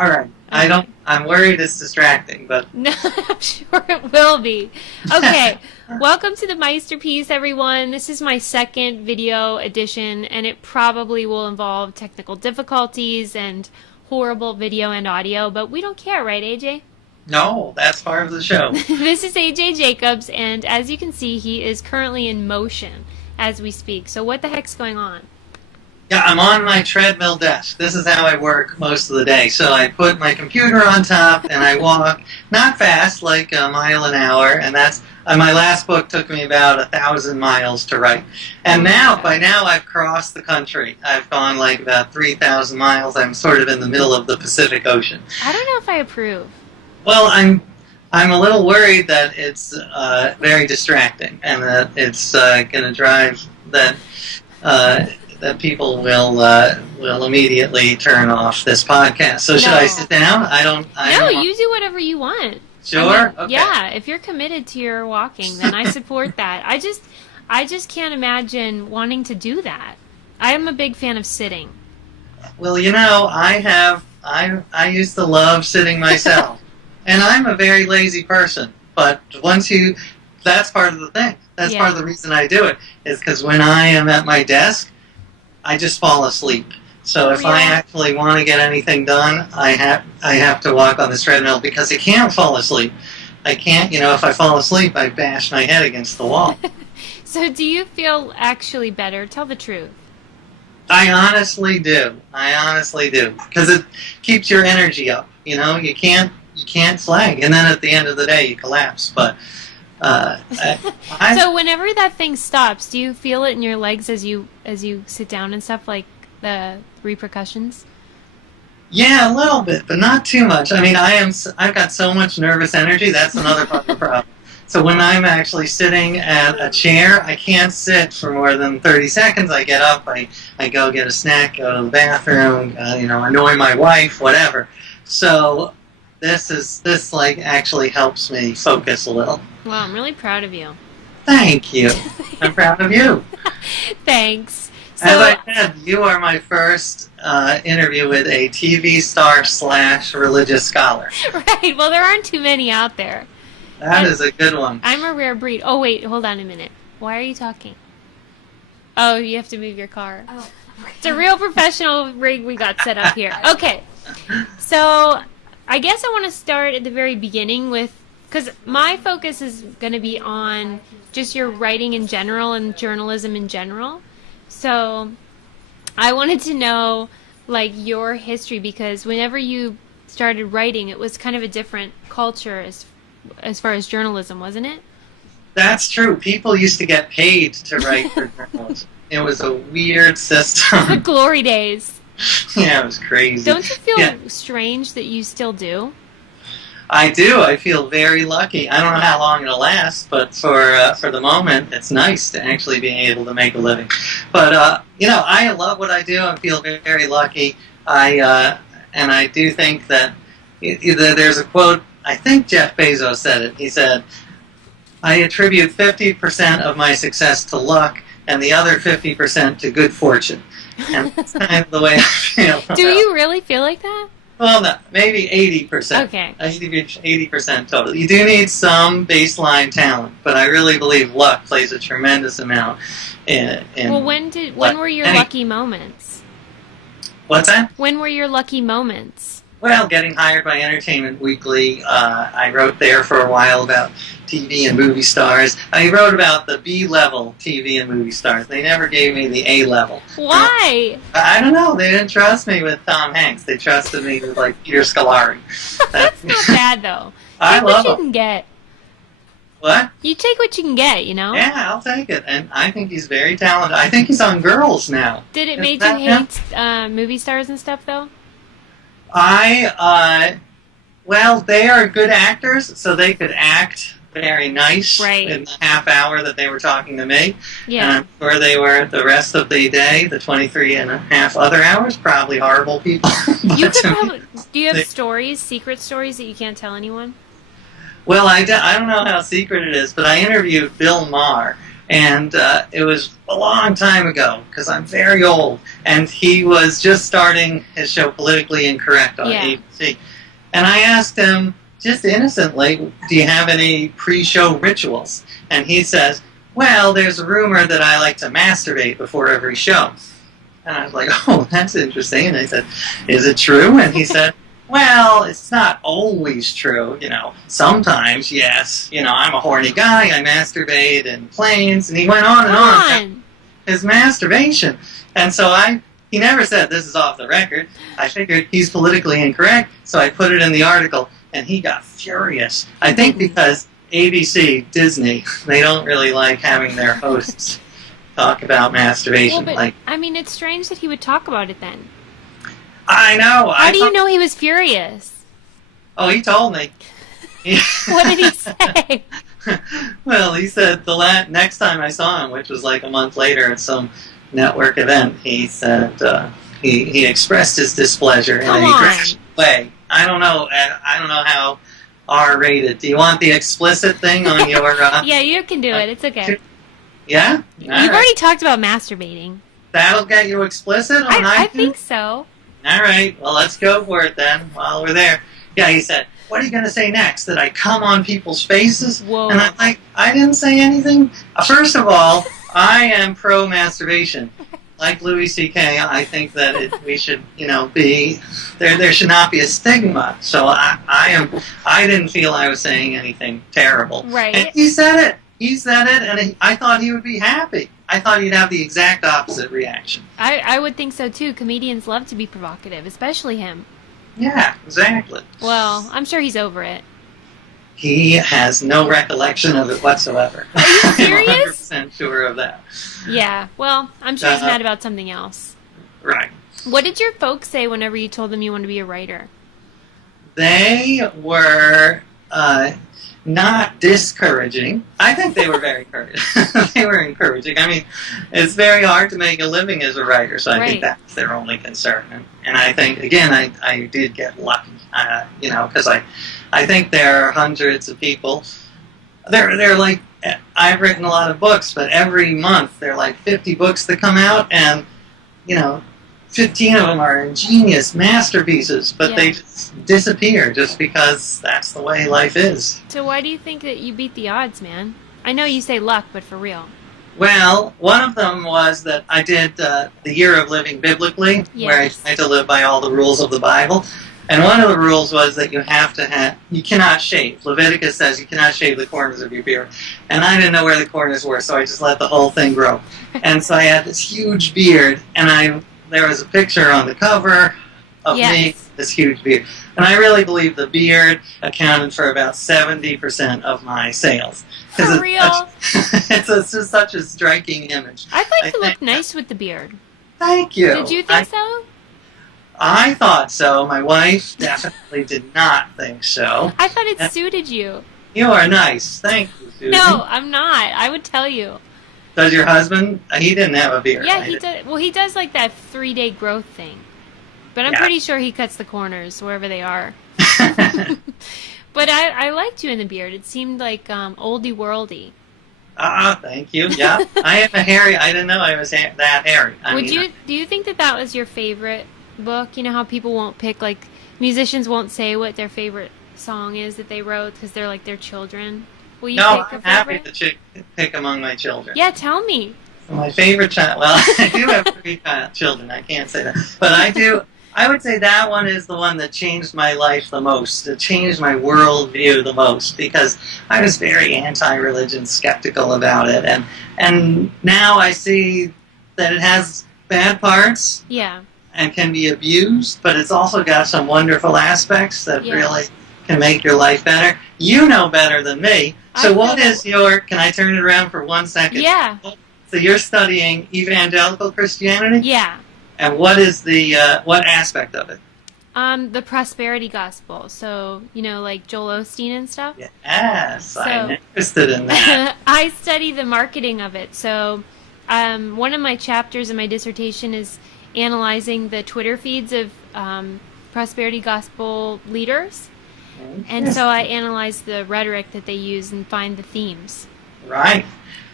All right. I'm worried it's distracting, but... No, I'm sure it will be. Okay, welcome to the Meister Piece, everyone. This is my second video edition, and it probably will involve technical difficulties and horrible video and audio, but we don't care, right, AJ? No, that's part of the show. This is AJ Jacobs, and as you can see, he is currently in motion as we speak. So what the heck's going on? Yeah, I'm on my treadmill desk. This is how I work most of the day. So I put my computer on top and I walk, not fast, like a mile an hour, and that's my last book took me about 1,000 miles to write. And by now I've crossed the country. I've gone like about 3,000 miles. I'm sort of in the middle of the Pacific Ocean. I don't know if I approve. Well, I'm a little worried that it's very distracting and that it's going to drive that people will immediately turn off this podcast. So should I sit down? No, you do whatever you want. Sure? I mean, okay. Yeah, if you're committed to your walking, then I support that. I just can't imagine wanting to do that. I am a big fan of sitting. Well, you know, I used to love sitting myself. And I'm a very lazy person. But that's part of the thing. That's part of the reason I do it, is because when I am at my desk, I just fall asleep. So if I actually want to get anything done, I have to walk on this treadmill because I can't fall asleep. I can't, if I fall asleep, I bash my head against the wall. So do you feel actually better? Tell the truth. I honestly do. Because it keeps your energy up. You can't slag. And then at the end of the day, you collapse. But so whenever that thing stops, do you feel it in your legs as you sit down and stuff, like the repercussions? Yeah, a little bit, but not too much. I mean, I've got so much nervous energy. That's another part of the problem. So when I'm actually sitting at a chair, I can't sit for more than 30 seconds. I get up, I go get a snack, go to the bathroom, annoy my wife, whatever. So this actually helps me focus a little. Well, I'm really proud of you. Thank you. I'm proud of you. Thanks. So, as I said, you are my first interview with a TV star / religious scholar. Right. Well, there aren't too many out there. That is a good one. I'm a rare breed. Oh, wait. Hold on a minute. Why are you talking? Oh, you have to move your car. Oh, okay. It's a real professional rig we got set up here. Okay. So I guess I want to start at the very beginning because my focus is going to be on just your writing in general and journalism in general. So I wanted to know, your history, because whenever you started writing, it was kind of a different culture as far as journalism, wasn't it? That's true. People used to get paid to write for journalism. It was a weird system. The glory days. Yeah, it was crazy. Don't you feel strange that you still do? I do. I feel very lucky. I don't know how long it'll last, but for the moment, it's nice to actually be able to make a living. But I love what I do. I feel very, very lucky. And I do think that there's a quote. I think Jeff Bezos said it. He said, "I attribute 50% of my success to luck, and the other 50% to good fortune." And that's kind of the way I feel. Do you really feel like that? Well, no, maybe 80%. Okay. 80% total. You do need some baseline talent, but I really believe luck plays a tremendous amount in Well, when were your lucky moments? What's that? When were your lucky moments? Well, getting hired by Entertainment Weekly. I wrote there for a while about TV and movie stars. I wrote about the B-level TV and movie stars. They never gave me the A-level. Why? I don't know. They didn't trust me with Tom Hanks. They trusted me with, Peter Scolari. That's not bad, though. I love what you can get. What? You take what you can get, Yeah, I'll take it. And I think he's very talented. I think he's on Girls now. Did it make you hate movie stars and stuff, though? Well, they are good actors, so they could act very nice in the half hour that they were talking to me. Yeah. And I'm sure they were the rest of the day, the 23 and a half other hours, probably horrible people. Do you have secret stories that you can't tell anyone? Well, I don't know how secret it is, but I interviewed Bill Maher, And it was a long time ago, because I'm very old. And he was just starting his show Politically Incorrect on ABC. And I asked him, just innocently, do you have any pre-show rituals? And he says, well, there's a rumor that I like to masturbate before every show. And I was like, oh, that's interesting. And I said, is it true? And he said, well, it's not always true. Sometimes, yes. I'm a horny guy. I masturbate in planes. And he went on and on his masturbation. And so he never said this is off the record. I figured he's politically incorrect, so I put it in the article. And he got furious. I think because ABC, Disney, they don't really like having their hosts talk about masturbation. Well, but, it's strange that he would talk about it then. I know. How do you know he was furious? Oh, he told me. What did he say? Well, he said the next time I saw him, which was like a month later at some network event, he said he expressed his displeasure in a graphic way. I don't know how R-rated. Do you want the explicit thing on your... yeah, you can do it. It's okay. Yeah? You've already talked about masturbating. That'll get you explicit on iTunes? I think so. All right. Well, let's go for it then while we're there. Yeah, he said, what are you going to say next? That I come on people's faces? Whoa. And I'm like, I didn't say anything. First of all, I am pro-masturbation. Like Louis C.K., I think that we should, be there should not be a stigma. So I didn't feel I was saying anything terrible. Right. And he said it. And I thought he would be happy. I thought he'd have the exact opposite reaction. I would think so too. Comedians love to be provocative, especially him. Yeah, exactly. Well, I'm sure he's over it. He has no recollection of it whatsoever. Are you serious? I'm 100% sure of that. Yeah, well, I'm sure he's mad about something else. Right. What did your folks say whenever you told them you wanted to be a writer? They were not discouraging. I think they were very encouraging. They were encouraging. It's very hard to make a living as a writer, so I think that's their only concern. And I think, again, I did get lucky, because I think there are hundreds of people. They're like, I've written a lot of books, but every month there are like 50 books that come out, and 15 of them are ingenious masterpieces, but they just disappear just because that's the way life is. So why do you think that you beat the odds, man? I know you say luck, but for real. Well, one of them was that I did the Year of Living Biblically, where I tried to live by all the rules of the Bible. And one of the rules was that you cannot shave. Leviticus says you cannot shave the corners of your beard. And I didn't know where the corners were, so I just let the whole thing grow. And so I had this huge beard, and there was a picture on the cover of me, this huge beard. And I really believe the beard accounted for about 70% of my sales. For real? It's just such a striking image. I thought you looked nice with the beard. Thank you. Did you think so? I thought so. My wife definitely did not think so. I thought it suited you. You are nice. Thank you, Susie. No, I'm not. I would tell you. Does your husband? He didn't have a beard. Yeah, he does. Well, he does like that 3-day growth thing. But I'm pretty sure he cuts the corners wherever they are. But I liked you in the beard. It seemed like oldie worldy. Thank you. Yeah, I am a hairy. I didn't know I was that hairy. Do you think that was your favorite book? You know how people won't pick, like, musicians won't say what their favorite song is that they wrote because they're like their children. Will you pick a favorite? I'm happy to pick among my children. Yeah, tell me. My favorite child. Well, I do have 3 children. I can't say that, but I do. I would say that one is the one that changed my life the most. It changed my worldview the most because I was very anti-religion, skeptical about it, and now I see that it has bad parts. Yeah. And can be abused, but it's also got some wonderful aspects that really can make your life better. You know better than me. So can I turn it around for 1 second? Yeah. So you're studying evangelical Christianity? Yeah. And what is what aspect of it? The prosperity gospel. So, like Joel Osteen and stuff? Yes, I'm interested in that. I study the marketing of it. So, one of my chapters in my dissertation is analyzing the Twitter feeds of prosperity gospel leaders. And so I analyze the rhetoric that they use and find the themes. Right.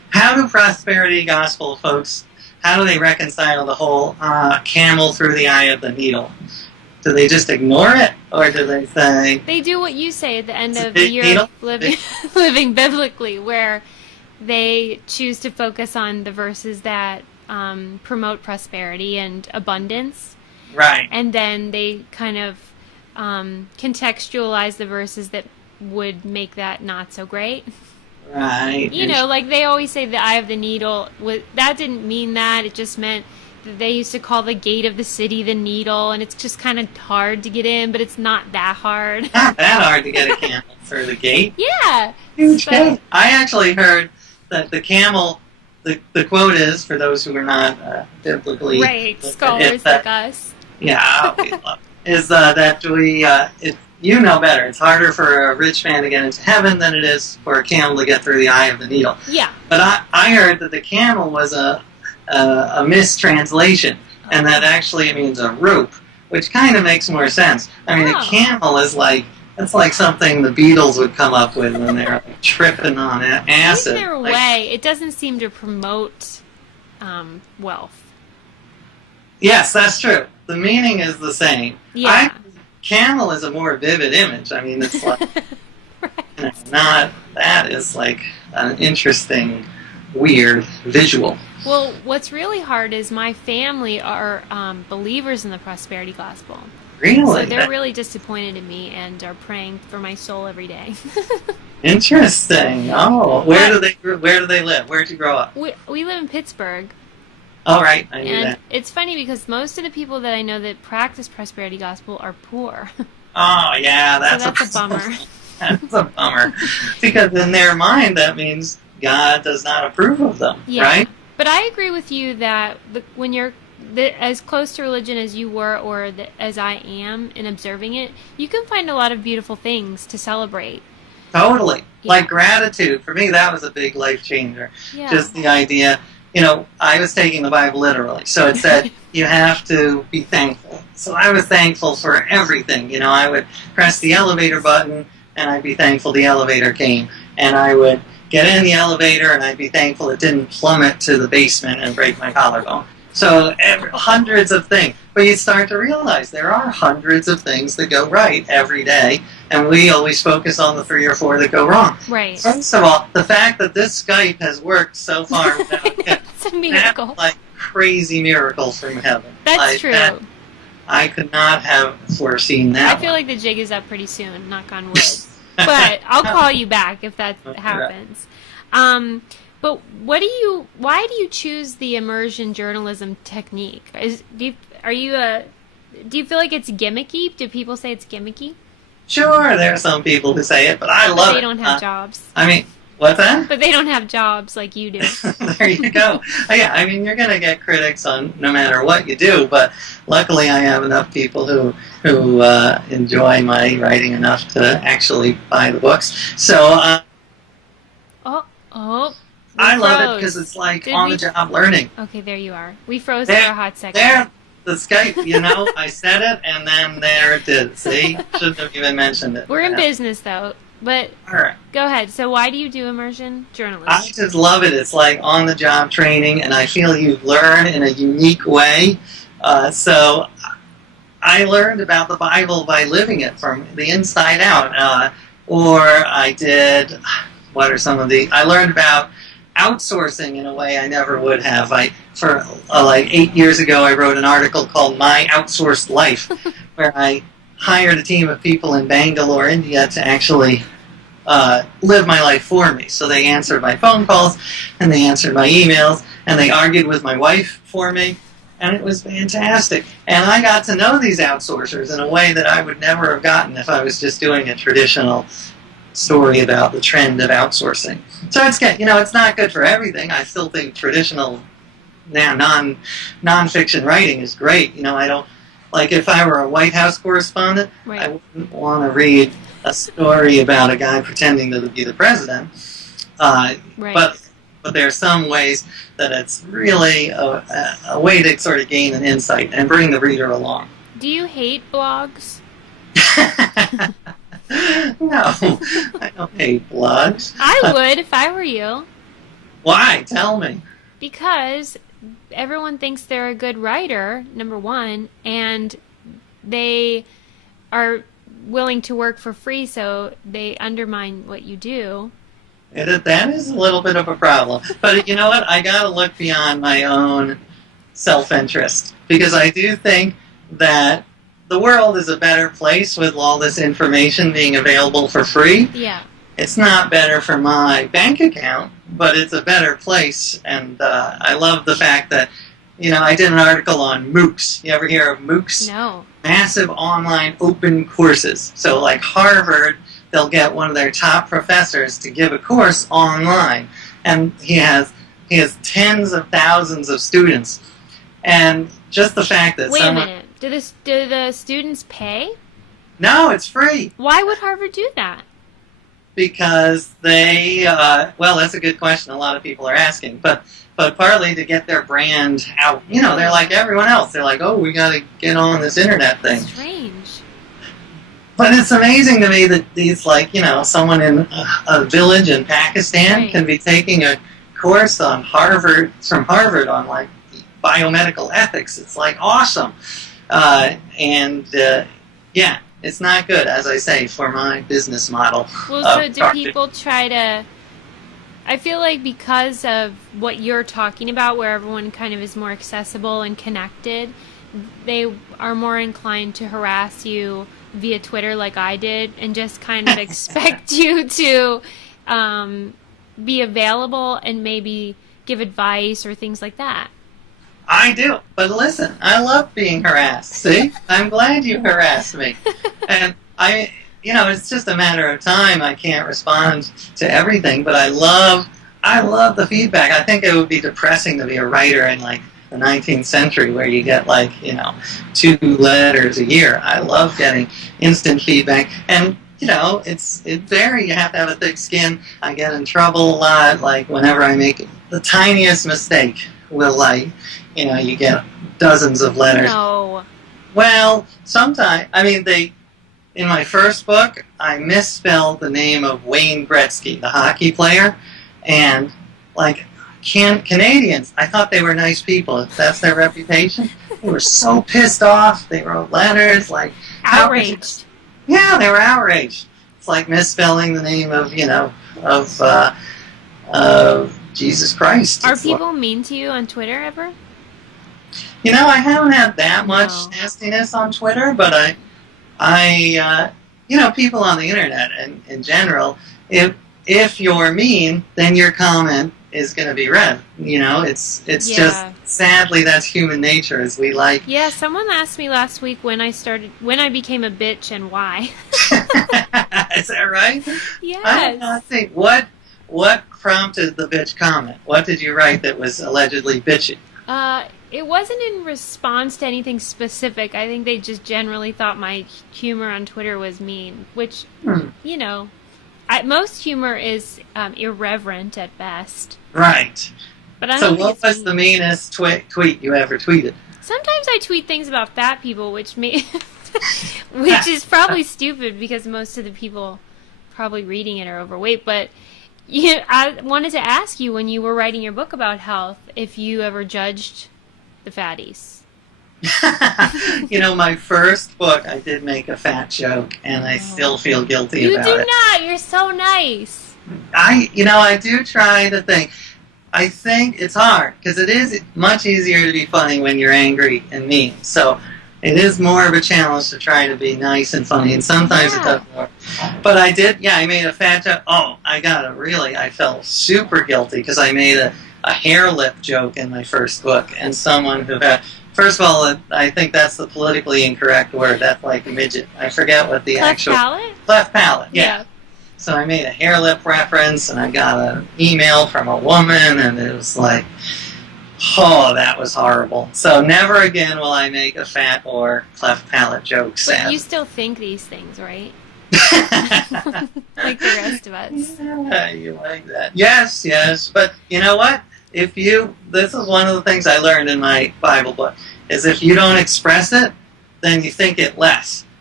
how do prosperity gospel folks, how do they reconcile the whole camel through the eye of the needle? Do they just ignore it, or do they say... They do what you say at the end of the year of living biblically, where they choose to focus on the verses that promote prosperity and abundance. Right. And then they kind of contextualize the verses that would make that not so great. Right. You know, like they always say the eye of the needle. That didn't mean that. It just meant that they used to call the gate of the city the needle, and it's just kind of hard to get in, but it's not that hard. Not that hard to get a camel through the gate. Yeah. Huge gate. I actually heard that the camel, the quote is, for those who are not biblically... Right, scholars like us. Yeah, is that you know better. It's harder for a rich man to get into heaven than it is for a camel to get through the eye of the needle. Yeah. But I heard that the camel was a mistranslation, and that actually it means a rope, which kind of makes more sense. I mean, a camel is like... It's like something the Beatles would come up with when they're like, tripping on acid. In their way, it doesn't seem to promote wealth. Yes, that's true. The meaning is the same. Yeah. Camel is a more vivid image. I mean, it's like, right. That is like an interesting, weird visual. Well, what's really hard is my family are believers in the prosperity gospel. Really? So they're really disappointed in me and are praying for my soul every day. Interesting. Oh, where do they live? Where'd you grow up? We live in Pittsburgh. Oh, right. I knew that. It's funny because most of the people that I know that practice prosperity gospel are poor. Oh, yeah, that's a bummer. That's a bummer. Because in their mind, that means God does not approve of them, right? But I agree with you that when you're as close to religion as you were or as I am in observing it, you can find a lot of beautiful things to celebrate. Totally. Yeah. Like gratitude. For me, that was a big life changer. Yeah. Just the idea, I was taking the Bible literally. So it said, you have to be thankful. So I was thankful for everything. I would press the elevator button and I'd be thankful the elevator came. And I would get in the elevator and I'd be thankful it didn't plummet to the basement and break my collarbone. So hundreds of things. But you start to realize there are hundreds of things that go right every day, and we always focus on the 3 or 4 that go wrong. Right. First of all, the fact that this Skype has worked so far, it's a miracle. That's like crazy miracle from heaven. That's true. I could not have foreseen that. I feel like the jig is up pretty soon, knock on wood. But I'll call you back if that happens. But why do you choose the immersion journalism technique? Do you feel like it's gimmicky? Do people say it's gimmicky? Sure, there are some people who say it, but I love it. They don't have jobs. I mean, what's that? But they don't have jobs like you do. There you go. Yeah, I mean, you're going to get critics on no matter what you do, but luckily I have enough people who enjoy my writing enough to actually buy the books. So, I love it because it's like on-the-job learning. Okay, there you are. We froze for a hot second. There, the Skype, I said it, and then there it did. See? Shouldn't have even mentioned it. We're in business, though. But all right. Go ahead. So why do you do immersion journalism? I just love it. It's like on-the-job training, and I feel you learn in a unique way. So I learned about the Bible by living it from the inside out. Or I did, I learned about outsourcing in a way I never would have. For 8 years ago, I wrote an article called My Outsourced Life, where I hired a team of people in Bangalore, India, to actually live my life for me. So they answered my phone calls, and they answered my emails, and they argued with my wife for me, and it was fantastic. And I got to know these outsourcers in a way that I would never have gotten if I was just doing a traditional story about the trend of outsourcing. So it's not good for everything. I still think traditional non-fiction writing is great. I don't, like, if I were a White House correspondent, right, I wouldn't want to read a story about a guy pretending to be the president. Right. But there are some ways that it's really a way to sort of gain an insight and bring the reader along. Do you hate blogs? No, I don't hate blogs. I would if I were you. Why? Tell me. Because everyone thinks they're a good writer, number one, and they are willing to work for free, so they undermine what you do. That is a little bit of a problem. But you know what? I got to look beyond my own self-interest, because I do think that the world is a better place with all this information being available for free. Yeah. It's not better for my bank account, but it's a better place. And I love the fact that, I did an article on MOOCs. You ever hear of MOOCs? No. Massive online open courses. So like Harvard, they'll get one of their top professors to give a course online. And he has tens of thousands of students. And just the fact that Wait a minute. Do the students pay? No, it's free. Why would Harvard do that? Because they, that's a good question a lot of people are asking, but partly to get their brand out. They're like everyone else. They're like, oh, we got to get on this internet thing. Strange. But it's amazing to me that these, someone in a village in Pakistan can be taking a course on from Harvard on, biomedical ethics. It's, awesome. It's not good, as I say, for my business model. Well, so do people try to... I feel like because of what you're talking about, where everyone kind of is more accessible and connected, they are more inclined to harass you via Twitter like I did and just kind of expect you to be available and maybe give advice or things like that. I do, but listen, I love being harassed. See? I'm glad you harassed me. And it's just a matter of time. I can't respond to everything, but I love the feedback. I think it would be depressing to be a writer in the 19th century where you get 2 letters a year. I love getting instant feedback. And you have to have a thick skin. I get in trouble a lot, whenever I make the tiniest mistake you get dozens of letters. No. Well, sometimes, in my first book, I misspelled the name of Wayne Gretzky, the hockey player, and, Canadians, I thought they were nice people. That's their reputation. They were so pissed off. They wrote letters, outraged. Yeah, they were outraged. It's like misspelling the name of Jesus Christ. Are people mean to you on Twitter ever? I haven't had that much nastiness on Twitter, but I people on the internet and in general, if you're mean, then your comment is going to be read. It's just, sadly, that's human nature, is we like... Yeah, someone asked me last week when I became a bitch and why. Is that right? Yes. I think, what prompted the bitch comment? What did you write that was allegedly bitchy? It wasn't in response to anything specific. I think they just generally thought my humor on Twitter was mean, which, most humor is irreverent at best. Right. But I don't what was the meanest tweet you ever tweeted? Sometimes I tweet things about fat people, which is probably stupid because most of the people probably reading it are overweight, but... I wanted to ask you, when you were writing your book about health, if you ever judged the fatties. My first book, I did make a fat joke, and I still feel guilty about it. You do not. You're so nice. I do try to think. I think it's hard, because it is much easier to be funny when you're angry and mean. So it is more of a challenge to try to be nice and funny, and sometimes it doesn't work. But I did, I made a fat joke. Oh, I felt super guilty because I made a hair lip joke in my first book, and someone who had, first of all, I think that's the politically incorrect word. That's like a midget. I forget what the Cleft palate? Cleft palate, yeah. So I made a hair lip reference, and I got an email from a woman, and it was like... Oh, that was horrible. So never again will I make a fat or cleft palate joke. But you still think these things, right? Like the rest of us. Yeah, you like that. Yes. But you know what? This is one of the things I learned in my Bible book, is if you don't express it, then you think it less.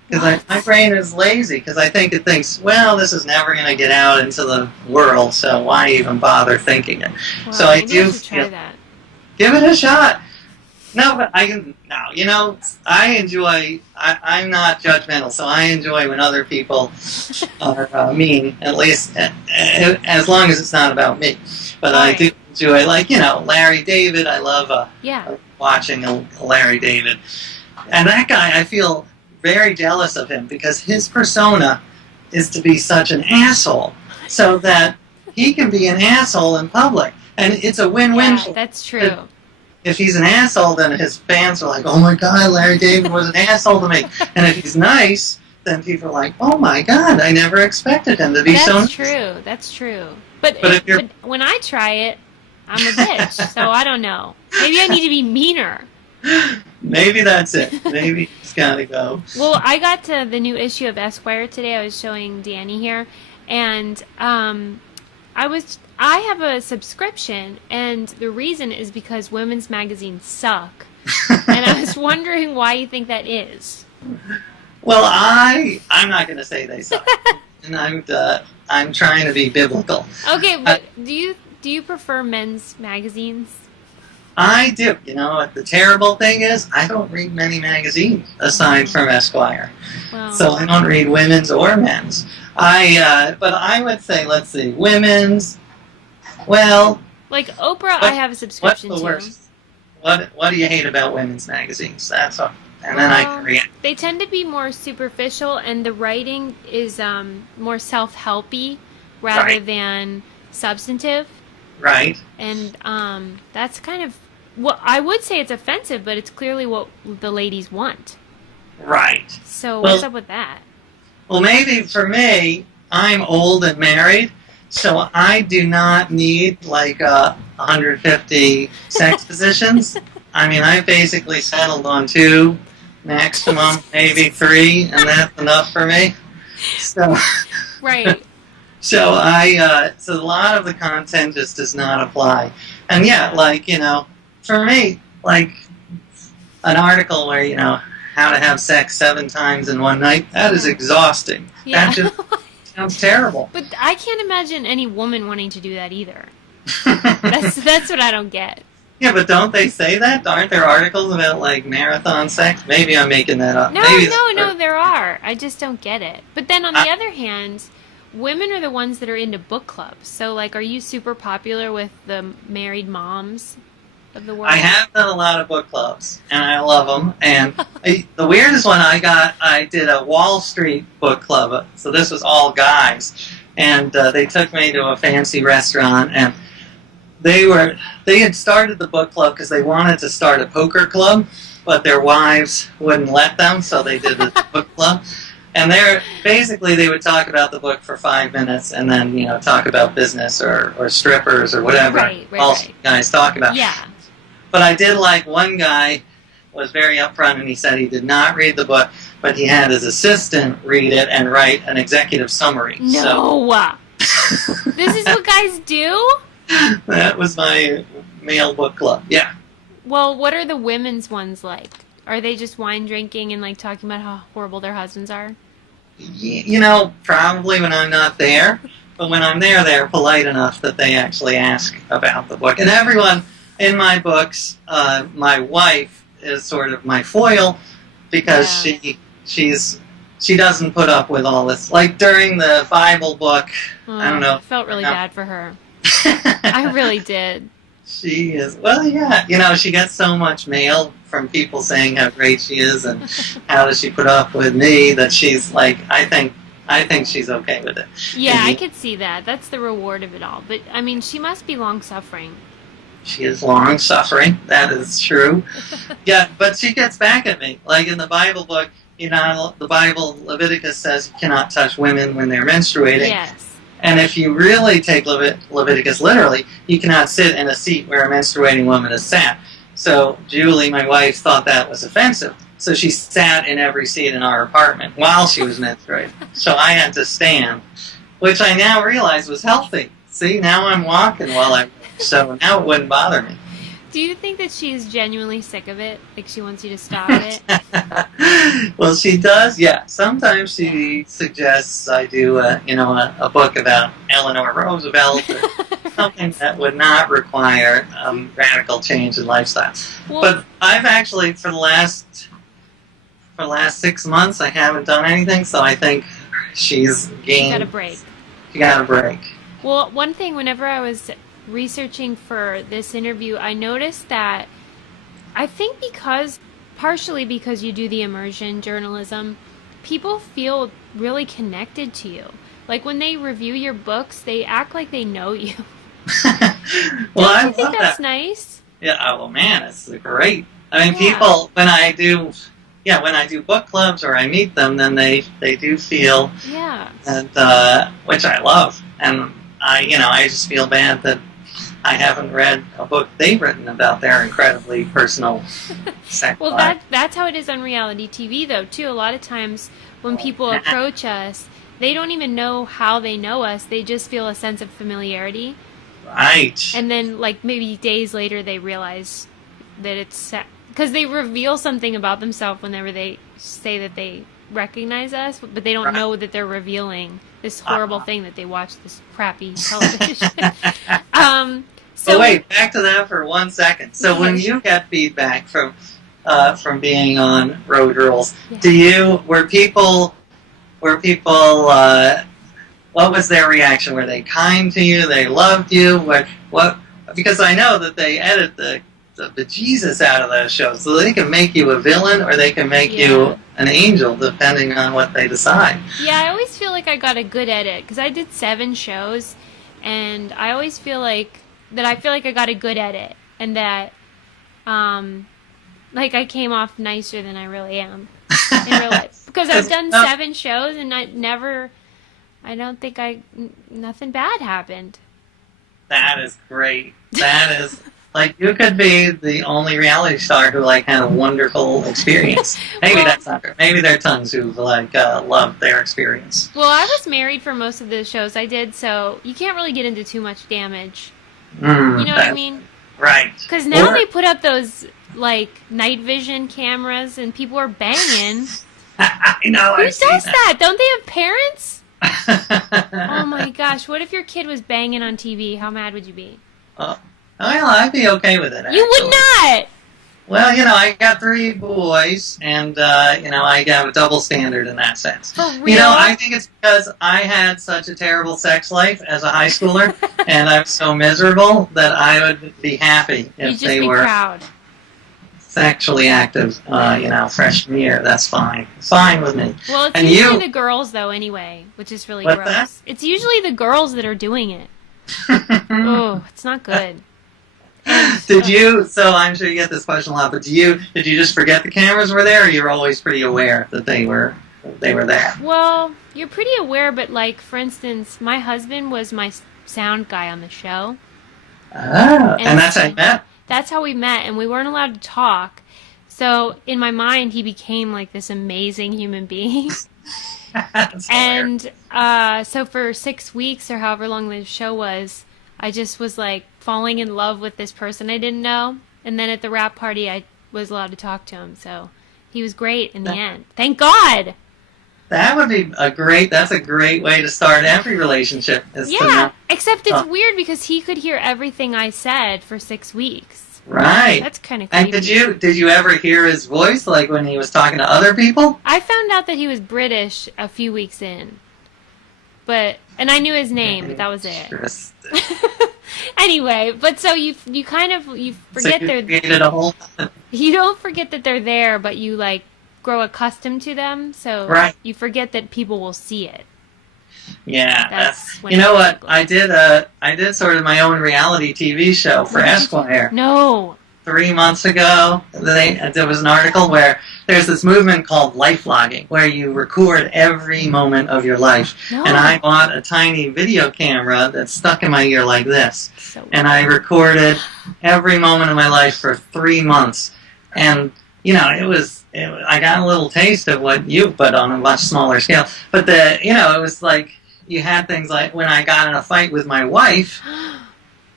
Because my brain is lazy, because I think it thinks, well, this is never going to get out into the world, so why even bother thinking it? Well, so I maybe do should try that. Give it a shot. No, but I enjoy, I'm not judgmental, so I enjoy when other people are mean, at least as long as it's not about me. But I do enjoy, Larry David. I love watching Larry David. And that guy, I feel very jealous of him because his persona is to be such an asshole so that he can be an asshole in public. And it's a win-win. Yeah, that's true. If he's an asshole, then his fans are like, oh my God, Larry David was an asshole to me. And if he's nice, then people are like, oh my God, I never expected him to be so nice. That's true. But when I try it, I'm a bitch, so I don't know. Maybe I need to be meaner. Maybe that's it. Maybe it's got to go. Well, I got to the new issue of Esquire today. I was showing Danny here, and I have a subscription, and the reason is because women's magazines suck. And I was wondering why you think that is. Well, I'm not going to say they suck, and I'm trying to be biblical. Okay, but do you prefer men's magazines? I do. You know what the terrible thing is? I don't read many magazines aside from Esquire. Well, so I don't read women's or men's. But I would say, let's see, women's. Well, like Oprah, I have a subscription what's the to. Worst? What do you hate about women's magazines? That's all. And then I can react. They tend to be more superficial, and the writing is more self-helpy rather than substantive. Right. And that's kind of what I would say. It's offensive, but it's clearly what the ladies want. Right. So what's up with that? Well, maybe for me, I'm old and married, so I do not need like 150 sex positions. I mean, I basically settled on 2, maximum maybe 3, and that's enough for me. So. Right. So so a lot of the content just does not apply. And yeah, for me, like an article where, how to have sex 7 times in one night, that is exhausting. Yeah. That just sounds terrible. But I can't imagine any woman wanting to do that either. That's what I don't get. Yeah, but don't they say that? Aren't there articles about, marathon sex? Maybe I'm making that up. No, there are. I just don't get it. But then on the other hand, women are the ones that are into book clubs. So, are you super popular with the married moms of the world? I have done a lot of book clubs, and I love them. And the weirdest one I did a Wall Street book club. So this was all guys. And they took me to a fancy restaurant, and they had started the book club because they wanted to start a poker club, but their wives wouldn't let them, so they did the book club. And they would talk about the book for 5 minutes and then, talk about business or strippers or whatever guys talk about. Yeah. But I did one guy was very upfront and he said he did not read the book, but he had his assistant read it and write an executive summary. No. This is what guys do? That was my male book club, yeah. Well, what are the women's ones like? Are they just wine drinking and talking about how horrible their husbands are? Probably when I'm not there. But when I'm there, they're polite enough that they actually ask about the book. And everyone in my books, my wife is sort of my foil because she doesn't put up with all this. Like during the Bible book, I don't know. I felt really bad for her. I really did. She is, well, yeah. She gets so much mail from people saying how great she is and how does she put up with me that she's I think she's okay with it. Yeah, I could see that. That's the reward of it all. But, I mean, she must be long-suffering. She is long-suffering. That is true. Yeah, but she gets back at me. Like in the Bible book, the Bible, Leviticus says you cannot touch women when they're menstruating. Yes. And if you really take Leviticus literally, you cannot sit in a seat where a menstruating woman is sat. So Julie, my wife, thought that was offensive. So she sat in every seat in our apartment while she was menstruating. So I had to stand, which I now realize was healthy. See, now I'm walking while so now it wouldn't bother me. Do you think that she's genuinely sick of it? Like she wants you to stop it? Well, she does. Yeah. Sometimes she suggests I do, a book about Eleanor Roosevelt, or something that would not require radical change in lifestyle. Well, but I've actually, for the last 6 months, I haven't done anything. So I think she's gained. you got a break. She got a break. Well, one thing, whenever I was researching for this interview, I noticed that I think partially because you do the immersion journalism, people feel really connected to you. Like when they review your books, they act like they know you. Well, Don't I you think love that's that. nice? Yeah. Oh, well, man, it's great. I mean, Yeah. people when I do book clubs or I meet them, then they do feel Yeah. that, which I love, and I just feel bad that I haven't read a book they've written about their incredibly personal sex Well, life. that's how it is on reality TV, though, too. A lot of times when people approach us, they don't even know how they know us. They just feel a sense of familiarity. Right. And then, like, maybe days later, they realize that it's... Because they reveal something about themselves whenever they say that they recognize us, but they don't know that they're revealing this horrible thing that they watch this crappy television. So wait, back to that for 1 second. So when you get feedback from being on Road Rules, were people what was their reaction? Were they kind to you? They loved you? What? Because I know that they edit the bejesus out of those shows, so they can make you a villain or they can make you an angel, depending on what they decide. Yeah, I always feel like I got a good edit because I did 7 shows, and I always feel like I got a good edit, and that like I came off nicer than I really am in real life because I've done 7 shows and I don't think nothing bad happened. That is great. That is. Like, you could be the only reality star who, had a wonderful experience. Maybe that's not true. Maybe there are tons who, loved their experience. Well, I was married for most of the shows I did, so you can't really get into too much damage. You know what I mean? Right. Because now they put up those, night vision cameras, and people are banging. I know, Who does that? Don't they have parents? Oh, my gosh. What if your kid was banging on TV? How mad would you be? Well, I'd be okay with it, actually. You would not! Well, I got 3 boys, and, I have a double standard in that sense. For real? I think it's because I had such a terrible sex life as a high schooler, and I was so miserable that I would be happy if they were proud. sexually active, freshman year. That's fine. Fine with me. Well, it's usually the girls, though, anyway, which is really gross. That? It's usually the girls that are doing it. Oh, it's not good. So I'm sure you get this question a lot, but did you just forget the cameras were there, or you were always pretty aware that they were there? Well, you're pretty aware, but for instance, my husband was my sound guy on the show. Oh, and that's how you met? That's how we met, and we weren't allowed to talk. So in my mind, he became this amazing human being. And so for 6 weeks or however long the show was, I just was falling in love with this person I didn't know. And then at the wrap party, I was allowed to talk to him. So he was great in the end. Thank God. That would be that's a great way to start every relationship. Except it's weird because he could hear everything I said for 6 weeks. Right. That's kind of creepy. And did you ever hear his voice, when he was talking to other people? I found out that he was British a few weeks in. And I knew his name, but that was it. Anyway, but so you forget you don't forget that they're there, but you grow accustomed to them, so you forget that people will see it. Yeah, that's you know what I did sort of my own reality TV show for Esquire. No. 3 months ago, there was an article where there's this movement called life vlogging, where you record every moment of your life. No. And I bought a tiny video camera that's stuck in my ear like this. And I recorded every moment of my life for 3 months. And, I got a little taste of what you put on a much smaller scale. But, it was you had things like when I got in a fight with my wife,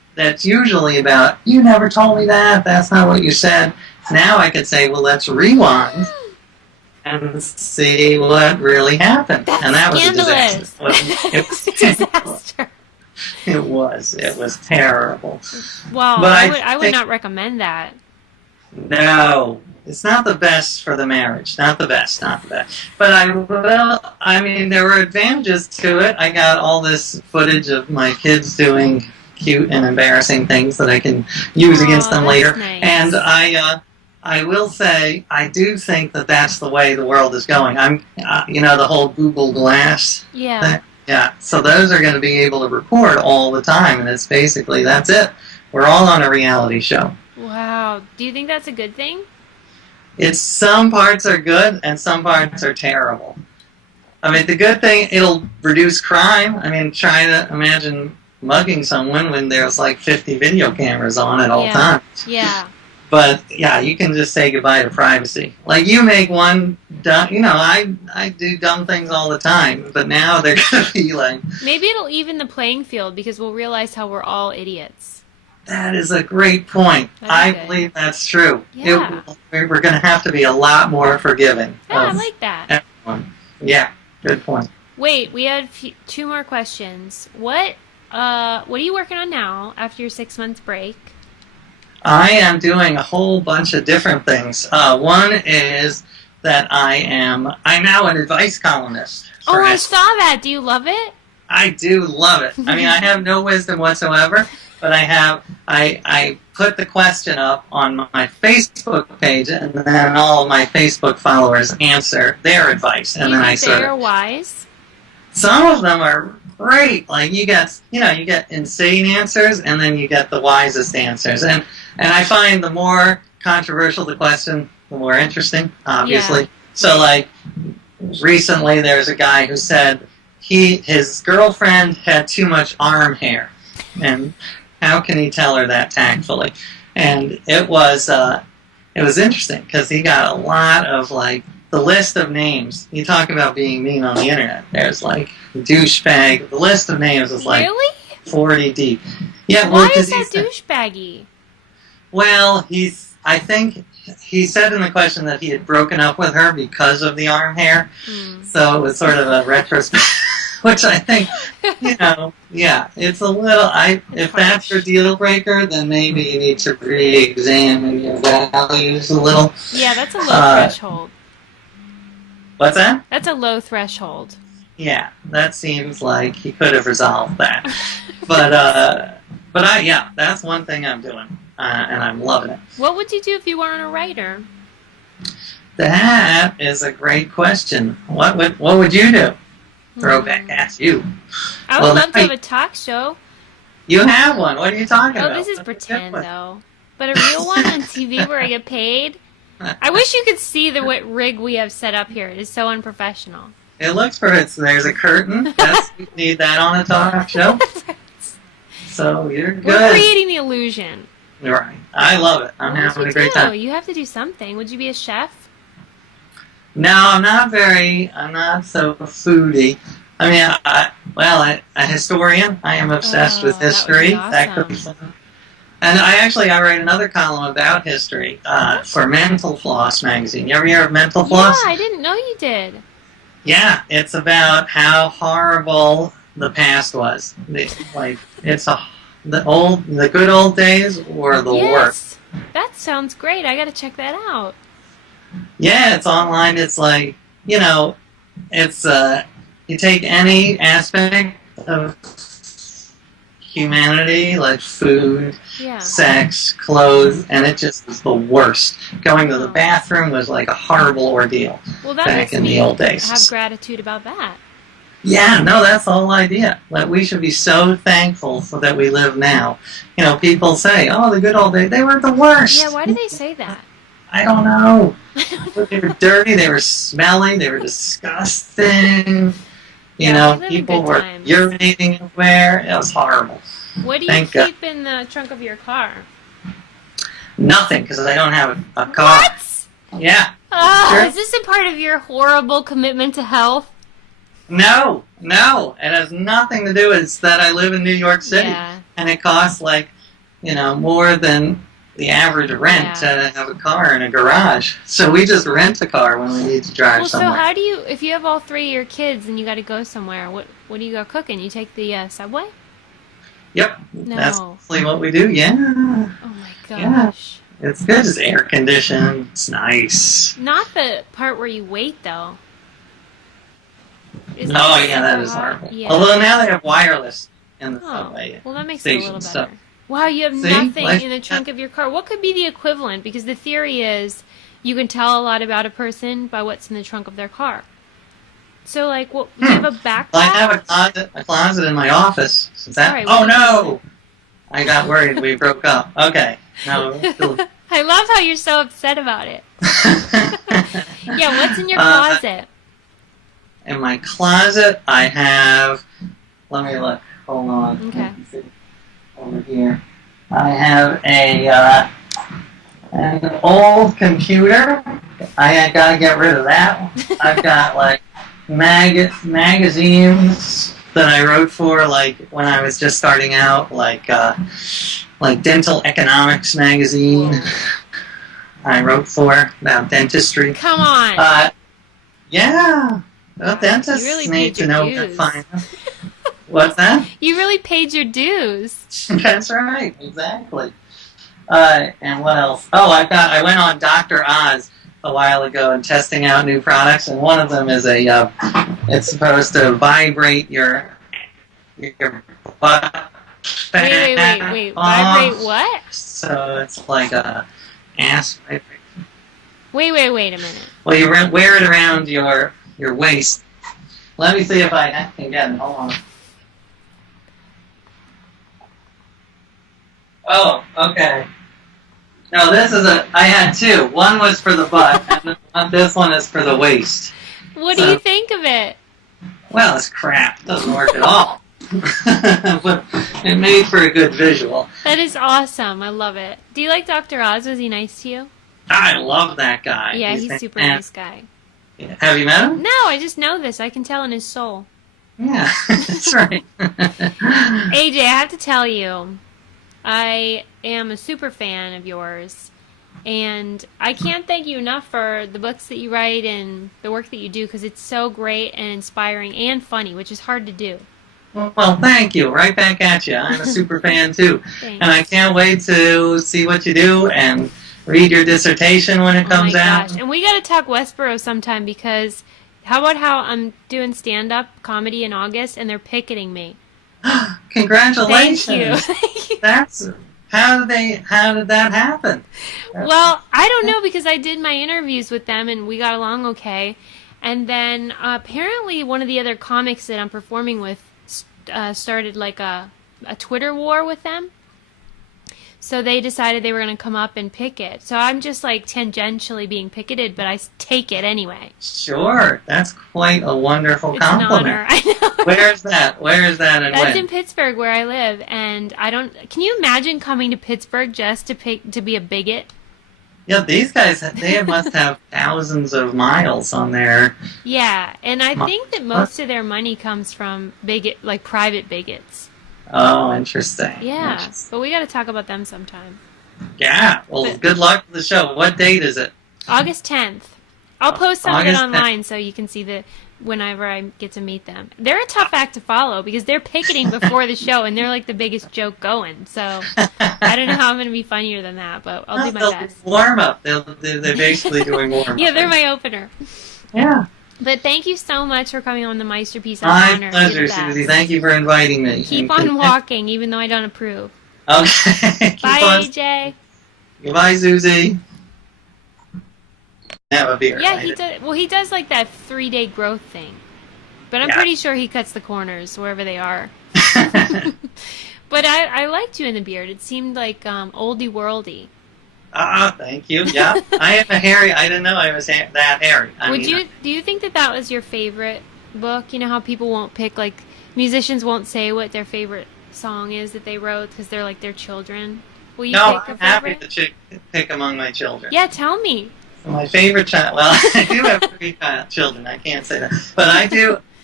that's usually about, you never told me that, that's not what you said. Now I could say, well, let's rewind and see what really happened. That's and that scandalous. was a disaster. It was disaster. It was terrible. Well, But I would not recommend that. No, it's not the best for the marriage. Not the best. But I mean, there were advantages to it. I got all this footage of my kids doing cute and embarrassing things that I can use against them later. Nice. And I will say, I do think that that's the way the world is going. The whole Google Glass. Yeah. Yeah. So those are going to be able to record all the time, and it's basically, that's it. We're all on a reality show. Wow. Do you think that's a good thing? Some parts are good and some parts are terrible. I mean, the good thing, it'll reduce crime. I mean, try to imagine mugging someone when there's like 50 video cameras on at all times. Yeah. But yeah, you can just say goodbye to privacy. Like, you make one dumb, I do dumb things all the time, but now they're going to be like... Maybe it'll even the playing field because we'll realize how we're all idiots. That is a great point. I believe that's true. Yeah. We're going to have to be a lot more forgiving. Yeah, I like that. Everyone. Yeah, good point. Wait, we had two more questions. What are you working on now after your 6 month break? I am doing a whole bunch of different things. One is that I'm now an advice columnist. Oh, I saw that. Do you love it? I do love it. I mean, I have no wisdom whatsoever, but I put the question up on my Facebook page, and then all of my Facebook followers answer their advice, and then I sort of... They're wise? Some of them are great. Like, you get insane answers, and then you get the wisest answers. And I find the more controversial the question, the more interesting, obviously. Yeah. So, like, recently there's a guy who said his girlfriend had too much arm hair, and how can he tell her that tactfully? And it was interesting because he got a lot of, like, the list of names. You talk about being mean on the internet. There's like douchebag. The list of names is like really? 40 deep. Yeah. Why is that douchebaggy? Well, I think he said in the question that he had broken up with her because of the arm hair. So it was sort of a retrospect, which I think, yeah, it's a little, if that's your deal breaker, then maybe you need to re-examine your values a little. Yeah, that's a low threshold. What's that? That's a low threshold. Yeah, that seems like he could have resolved that. But that's one thing I'm doing, and I'm loving it. What would you do if you weren't a writer? That is a great question. What would you do? Throw back at you. I would love to have a talk show. You have one. What are you talking about? Oh, this is pretend, though. But a real one on TV where I get paid? I wish you could see what rig we have set up here. It is so unprofessional. It looks perfect. There's a curtain. You need that on a talk show. So you're good. We're creating the illusion. You're right. I love it. I'm having a great time. You have to do something. Would you be a chef? No, I'm not so foodie. I mean, a historian. I am obsessed with history. That would be awesome. And I write another column about history for Mental Floss magazine. You ever hear of Mental Floss? Yeah, I didn't know you did. Yeah, it's about how horrible the past was. It's the good old days were the worst. That sounds great. I got to check that out. Yeah, it's online. It's like, it's you take any aspect of humanity, like food, sex, clothes, and it just was the worst. Going to the bathroom was like a horrible ordeal back in the old days. Have gratitude about that. Yeah, no, that's the whole idea. Like, we should be so thankful that we live now. People say, oh, the good old days, they were the worst. Yeah, why do they say that? I don't know. They were dirty, they were smelly, they were disgusting. People were urinating everywhere. It was horrible. What do you keep in the trunk of your car? Nothing, because I don't have a car. What? Yeah. Sure. Is this a part of your horrible commitment to health? No. It has nothing to do with it. It's that I live in New York City. Yeah. And it costs like more than the average rent to have a car in a garage. So we just rent a car when we need to drive somewhere. So how do you, if you have all three of your kids and you got to go somewhere, what do you go cooking? You take the subway? Yep. No. That's mostly what we do, yeah. Oh my gosh. Yeah. It's good. It's air conditioned. It's nice. Not the part where you wait, though. That is horrible. Yeah. Although now they have wireless in the subway. Well, that makes it a little better. Stuff. Wow, you have nothing in the trunk of your car. What could be the equivalent? Because the theory is you can tell a lot about a person by what's in the trunk of their car. So, like, you have a backpack? Well, I have a closet in my office. Sorry, no! I got worried we broke up. Okay. No. I love how you're so upset about it. Yeah, what's in your closet? In my closet, I have... Let me look. Hold on. Okay. Over here. I have an old computer. I got to get rid of that. I've got, like, magazines that I wrote for, like, when I was just starting out, like Dental Economics magazine. I wrote for about dentistry. Come on. Yeah. Well, dentists really need to know dues. What's that? You really paid your dues. That's right. Exactly. And what else? Oh, I went on Dr. Oz a while ago and testing out new products, and one of them is it's supposed to vibrate your butt. Wait. Vibrate what? So it's like a ass vibration. Wait a minute. Well, you wear it around your waist. Let me see if I can get it. Hold on. Oh, okay. No, I had two. One was for the butt, and this one is for the waist. What do you think of it? Well, it's crap. It doesn't work at all. But it made for a good visual. That is awesome. I love it. Do you like Dr. Oz? Was he nice to you? I love that guy. Yeah, he's super nice guy. Have you met him? No, I just know this. I can tell in his soul. Yeah, that's right. AJ, I have to tell you, I am a super fan of yours, and I can't thank you enough for the books that you write and the work that you do, because it's so great and inspiring and funny, which is hard to do. Well, thank you. Right back at you. I'm a super fan, too. Thanks. And I can't wait to see what you do and read your dissertation when it comes out. Gosh. And we got to talk Westboro sometime, because how about how I'm doing stand-up comedy in August, and they're picketing me. Congratulations. Thank you. How did that happen? Well, I don't know, because I did my interviews with them and we got along okay. And then apparently one of the other comics that I'm performing with started like a Twitter war with them. So they decided they were going to come up and picket. So I'm just like tangentially being picketed, but I take it anyway. Sure. That's quite a wonderful compliment. It's an honor. I know. Where is that and That's when? in Pittsburgh, where I live. And can you imagine coming to Pittsburgh just to be a bigot? Yeah, these guys, they must have thousands of miles on their... Yeah, and I think that most of their money comes from private bigots. Oh, interesting. Yeah, Interesting. but we got to talk about them sometime. Yeah, well, good luck with the show. What date is it? August 10th. I'll post some of it August online so you can see whenever I get to meet them. They're a tough act to follow, because they're picketing before the show, and they're like the biggest joke going. So I don't know how I'm going to be funnier than that, but I'll do my best. Warm up. They're basically doing warm up. Yeah, they're my opener. Yeah. But thank you so much for coming on the Meister Piece. My pleasure, Susie. Thank you for inviting me. Keep on walking, even though I don't approve. Okay. Bye, AJ. Goodbye, Susie. Have a beer. Yeah, he does. Well, he does like that 3-day growth thing, but I'm pretty sure he cuts the corners wherever they are. But I liked you in the beard. It seemed like oldie worldy. Thank you. Yeah, I am a hairy. I didn't know I was that hairy. Do you think that was your favorite book? You know how people won't pick, like, musicians won't say what their favorite song is that they wrote because they're like their children. Will you pick I'm a happy favorite? to pick among my children. Yeah, tell me. My favorite child. Well, I do have 3 children. I can't say that, but I do.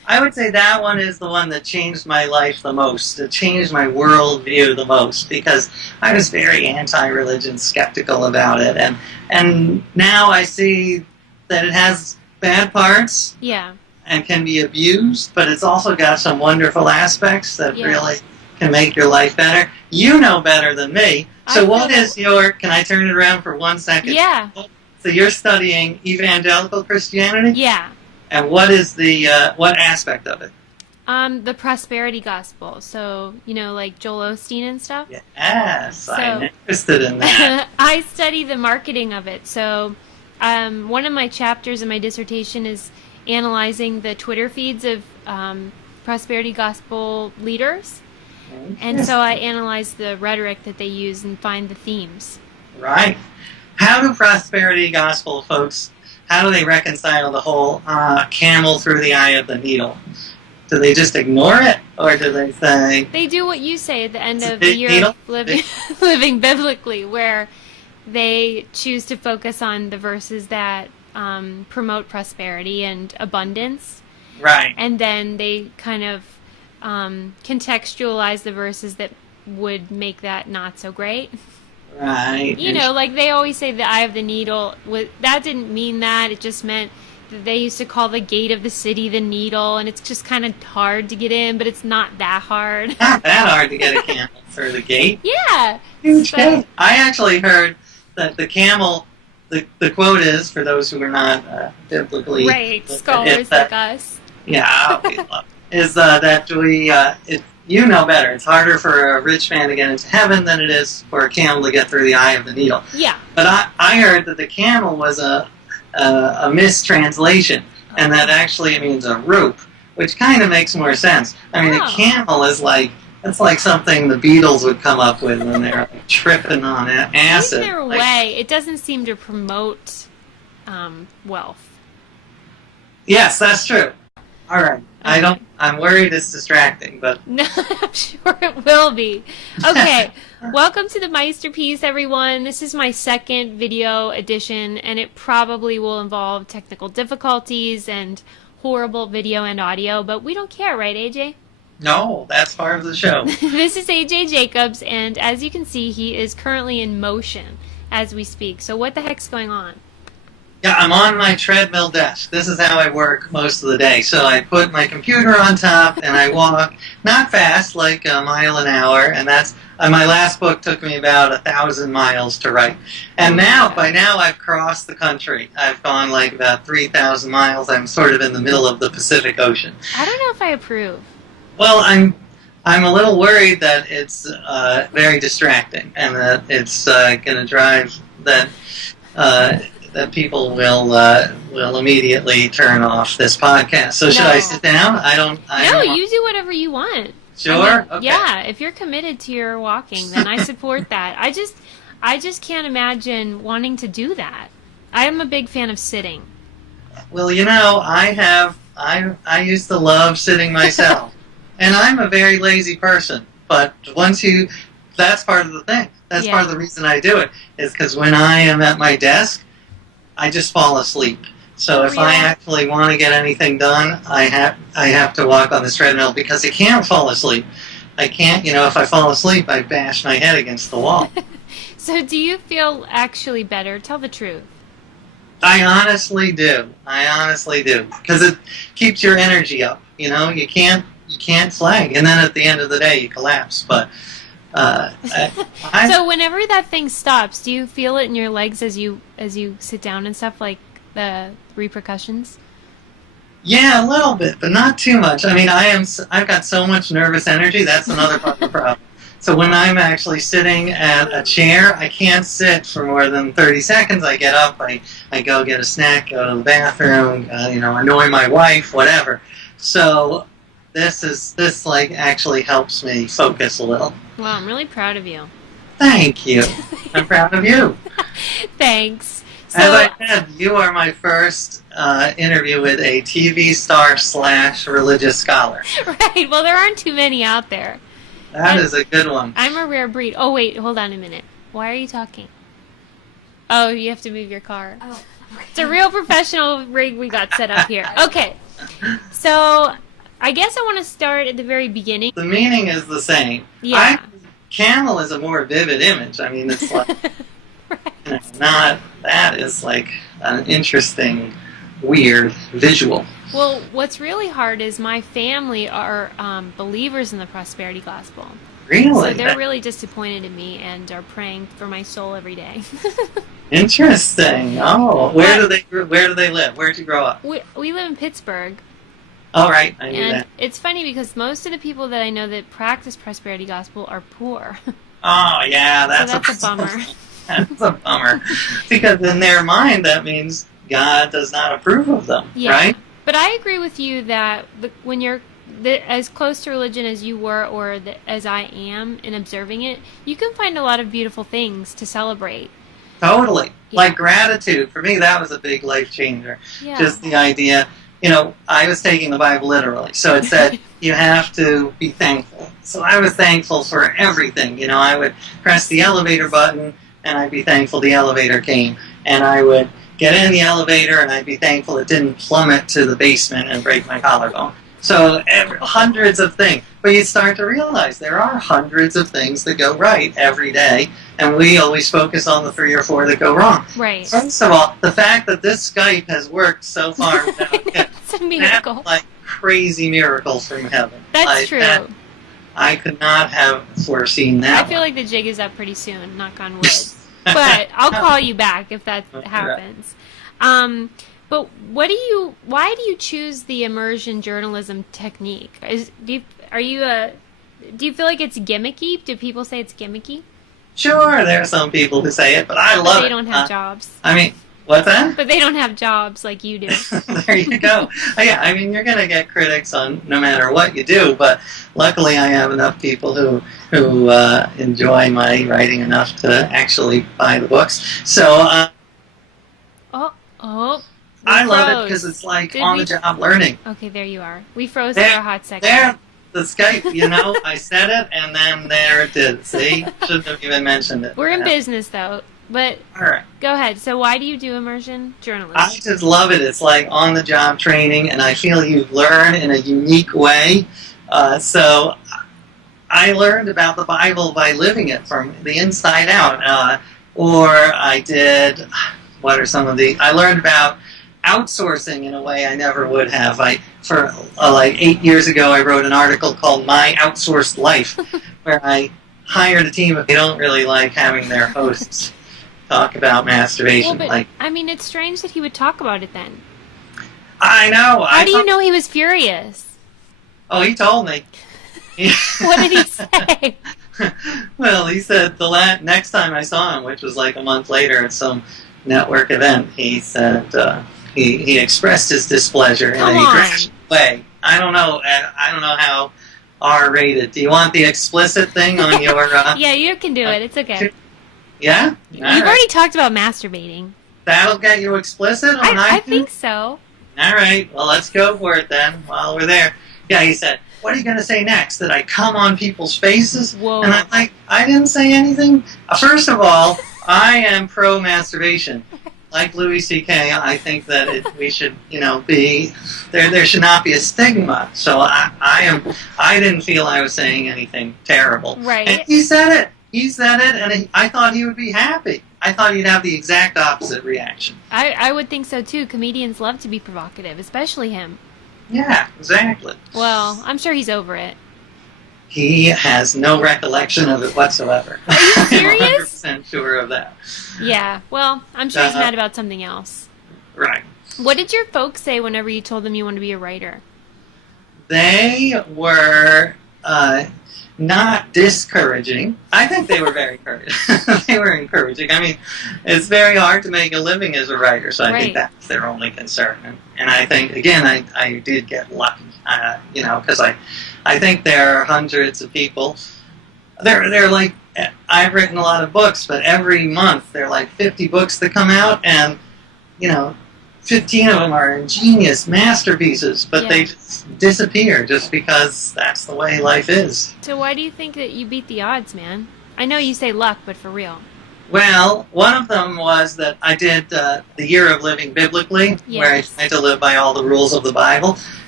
I would say that one is the one that changed my life the most. It changed my worldview the most because I was very anti-religion, skeptical about it, and now I see that it has bad parts. Yeah. And can be abused, but it's also got some wonderful aspects that really can make your life better. You know better than me. So what is your, can I turn it around for 1 second? Yeah. So you're studying evangelical Christianity? Yeah. And what is the, what aspect of it? The prosperity gospel. So, you know, like Joel Osteen and stuff? Yes, I'm interested in that. I study the marketing of it. So, one of my chapters in my dissertation is analyzing the Twitter feeds of prosperity gospel leaders. And so I analyze the rhetoric that they use and find the themes. Right. How do prosperity gospel folks, how do they reconcile the whole camel through the eye of the needle? Do they just ignore it, or do they say... They do what you say at the end of the year of living biblically, where they choose to focus on the verses that promote prosperity and abundance. Right. And then they kind of contextualize the verses that would make that not so great. Right. You know, like they always say the eye of the needle. That didn't mean that. It just meant that they used to call the gate of the city the needle, and it's just kind of hard to get in, but it's not that hard. Not that hard to get a camel through the gate. Yeah. Huge gate. I actually heard that the camel, the quote is, for those who are not biblically... Right, scholars like us. Yeah, we love it. Is that we... you know better. It's harder for a rich man to get into heaven than it is for a camel to get through the eye of the needle. Yeah. But I heard that the camel was a mistranslation, and that actually means a rope, which kind of makes more sense. I mean, a camel is like, it's like something the Beatles would come up with when they're like, tripping on acid. Either way, it doesn't seem to promote wealth. Yes, that's true. All right. I'm worried it's distracting, but... No, I'm sure it will be. Okay, welcome to the Meister Piece, everyone. This is my second video edition, and it probably will involve technical difficulties and horrible video and audio, but we don't care, right, AJ? No, that's part of the show. This is AJ Jacobs, and as you can see, he is currently in motion as we speak. So what the heck's going on? Yeah, I'm on my treadmill desk. This is how I work most of the day. So I put my computer on top and I walk, not fast, like a mile an hour, and that's, my last book took me about 1,000 miles to write. And by now I've crossed the country. I've gone like about 3,000 miles. I'm sort of in the middle of the Pacific Ocean. I don't know if I approve. Well, I'm a little worried that it's very distracting and that it's going to drive that people will immediately turn off this podcast. So should I sit down? No, you do whatever you want. Sure? I mean, okay. Yeah, if you're committed to your walking, then I support that. I just can't imagine wanting to do that. I am a big fan of sitting. Well, you know, I used to love sitting myself. And I'm a very lazy person. But that's part of the thing. That's part of the reason I do it, is because when I am at my desk, I just fall asleep. So if I actually want to get anything done, I have to walk on this treadmill because I can't fall asleep. I can't, if I fall asleep, I bash my head against the wall. So do you feel actually better? Tell the truth. I honestly do. Because it keeps your energy up. You can't slag. And then at the end of the day, you collapse. But so whenever that thing stops, do you feel it in your legs as you sit down and stuff, like the repercussions? Yeah, a little bit, but not too much. I mean, I've got so much nervous energy. That's another part of the problem. So when I'm actually sitting at a chair, I can't sit for more than 30 seconds. I get up, I go get a snack, go to the bathroom, annoy my wife, whatever. So this actually helps me focus a little. Well, I'm really proud of you. Thank you. I'm proud of you. Thanks. So, as I said, you are my first interview with a TV star / religious scholar. Right. Well, there aren't too many out there. That is a good one. I'm a rare breed. Oh, wait. Hold on a minute. Why are you talking? Oh, you have to move your car. Oh, okay. It's a real professional rig we got set up here. Okay. So I guess I want to start at the very beginning. The meaning is the same. Yeah. Camel is a more vivid image. I mean, it's like, Right. that is like an interesting, weird visual. Well, what's really hard is my family are believers in the prosperity gospel. Really? So they're really disappointed in me and are praying for my soul every day. Interesting. Oh, where do they live? Where'd you grow up? We live in Pittsburgh. Oh, right. I knew And that. it's funny because most of the people that I know that practice prosperity gospel are poor. Oh, yeah. That's a bummer. That's a bummer. Because in their mind, that means God does not approve of them, Yeah. right? But I agree with you that when you're as close to religion as you were or as I am in observing it, you can find a lot of beautiful things to celebrate. Totally. Yeah. Like gratitude. For me, that was a big life changer. Yeah. Just the idea, I was taking the Bible literally. So it said, you have to be thankful. So I was thankful for everything. I would press the elevator button and I'd be thankful the elevator came. And I would get in the elevator and I'd be thankful it didn't plummet to the basement and break my collarbone. So hundreds of things. But you start to realize there are hundreds of things that go right every day, and we always focus on the 3 or 4 that go wrong. Right. First of all, the fact that this Skype has worked so far without a hitch, It's a miracle. that's like crazy miracle from heaven. That's true. I could not have foreseen that. I feel like the jig is up pretty soon, knock on wood. But I'll call you back if that happens. But why do you choose the immersion journalism technique? Do you feel like it's gimmicky? Do people say it's gimmicky? Sure, there are some people who say it, but I love it. They don't have jobs. I mean, what's that? But they don't have jobs like you do. There you go. Yeah, I mean, you're going to get critics on no matter what you do, but luckily I have enough people who enjoy my writing enough to actually buy the books. So I love it because it's like on-the-job learning. Okay, there you are. We froze for a hot second. There, the Skype, I said it, and then there it did. See? Shouldn't have even mentioned it. We're in business, though. But all right. Go ahead. So why do you do immersion journalism? I just love it. It's like on-the-job training, and I feel you learn in a unique way. So I learned about the Bible by living it from the inside out. Or I did, I learned about outsourcing in a way I never would have. For 8 years ago, I wrote an article called My Outsourced Life, where I hired a team of, they don't really like having their hosts talk about masturbation. Well, but, it's strange that he would talk about it then. I know. How do you know he was furious? Oh, he told me. What did he say? Well, he said next time I saw him, which was like a month later at some network event, he said he expressed his displeasure in a graphic way. I don't know how R-rated. Do you want the explicit thing on your... Yeah, you can do it. It's okay. Yeah? You've already talked about masturbating. That'll get you explicit on iTunes? I think so. All right. Well, let's go for it then while we're there. Yeah, he said, what are you going to say next? That I come on people's faces? Whoa. And I'm like, I didn't say anything. First of all, I am pro-masturbation. Like Louis C.K., I think that we should, be there should not be a stigma. So I didn't feel I was saying anything terrible. Right. And he said it. And I thought he would be happy. I thought he'd have the exact opposite reaction. I would think so too. Comedians love to be provocative, especially him. Yeah, exactly. Well, I'm sure he's over it. He has no recollection of it whatsoever. Are you serious? I'm 100% sure of that. Yeah, well, I'm sure he's mad about something else. Right. What did your folks say whenever you told them you wanted to be a writer? They were not discouraging. I think they were very encouraging. They were encouraging. I mean, it's very hard to make a living as a writer, so I think that's their only concern. And I think, again, I did get lucky, because I think there are hundreds of people. They're like, I've written a lot of books, but every month there are like 50 books that come out, and 15 of them are ingenious masterpieces, but they just disappear just because that's the way life is. So why do you think that you beat the odds, man? I know you say luck, but for real. Well, one of them was that I did the Year of Living Biblically, where I tried to live by all the rules of the Bible.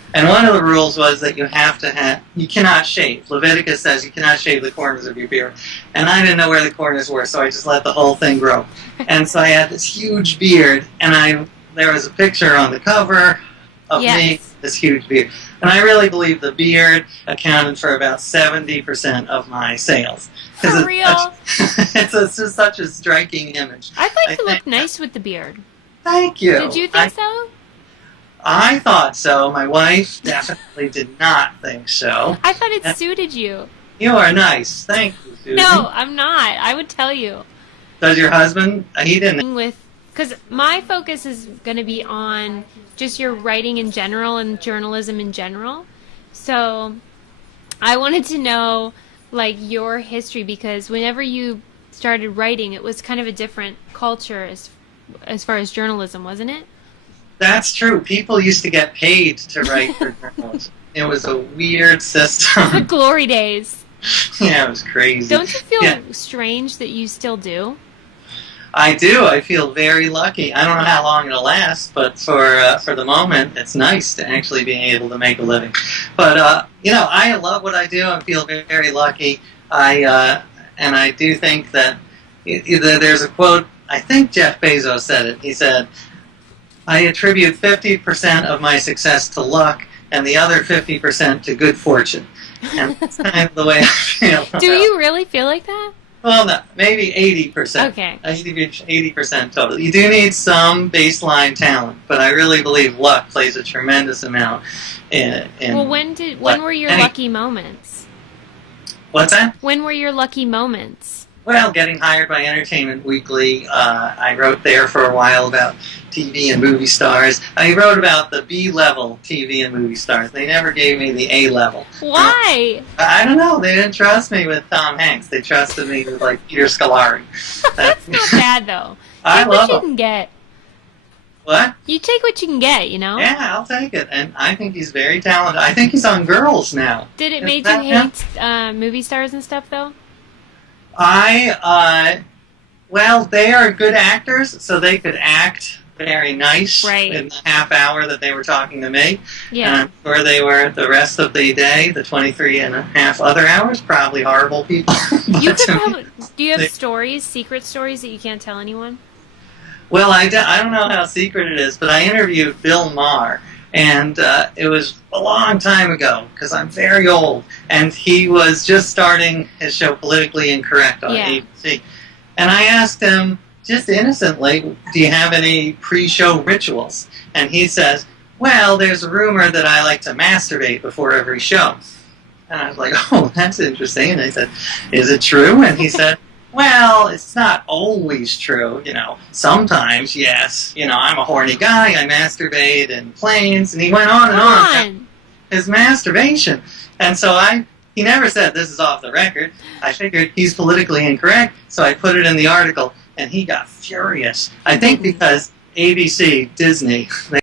And one of the rules was that you cannot shave. Leviticus says you cannot shave the corners of your beard. And I didn't know where the corners were, so I just let the whole thing grow. And so I had this huge beard, and there was a picture on the cover of me, this huge beard. And I really believe the beard accounted for about 70% of my sales. For real? It's just such a striking image. I thought you looked nice with the beard. Thank you. Did you think so? I thought so. My wife definitely did not think so. I thought it suited you. You are nice. Thank you, Susie. No, I'm not. I would tell you. Does your husband? He didn't. Because my focus is going to be on just your writing in general and journalism in general. So I wanted to know, like, your history, because whenever you started writing, it was kind of a different culture as far as journalism, wasn't it? That's true. People used to get paid to write for journals. It was a weird system. The glory days. Yeah, it was crazy. Don't you feel strange that you still do? I do. I feel very lucky. I don't know how long it'll last, but for the moment, it's nice to actually be able to make a living. But I love what I do. I feel very, very lucky. And I do think that there's a quote. I think Jeff Bezos said it. He said, "I attribute 50% of my success to luck, and the other 50% to good fortune." And that's kind of the way I feel. Do you really feel like that? Well, no, maybe 80%. Okay. 80% total. You do need some baseline talent, but I really believe luck plays a tremendous amount in well, when were your lucky moments? What's that? When were your lucky moments? Well, getting hired by Entertainment Weekly. I wrote there for a while about TV and movie stars. I wrote about the B-level TV and movie stars. They never gave me the A-level. Why? I don't know. They didn't trust me with Tom Hanks. They trusted me with, like, Peter Scolari. That's not bad, though. I take love what you can get. What? You take what you can get, you know? Yeah, I'll take it. And I think he's very talented. I think he's on Girls now. Did it make you hate movie stars and stuff, though? Well, they are good actors, so they could act very nice in the half hour that they were talking to me. Yeah. And I'm sure they were the rest of the day, the 23 and a half other hours, probably horrible people. Do you have stories, secret stories that you can't tell anyone? Well, I don't know how secret it is, but I interviewed Bill Maher, and it was a long time ago, because I'm very old, and he was just starting his show Politically Incorrect on ABC. And I asked him, just innocently, do you have any pre-show rituals? And he says, well, there's a rumor that I like to masturbate before every show. And I was like, oh, that's interesting. And I said, is it true? And he said, well, it's not always true. Sometimes, yes. I'm a horny guy. I masturbate in planes. And he went on and on. His masturbation. And so he never said, this is off the record. I figured he's politically incorrect, so I put it in the article. And he got furious. I think because ABC, Disney,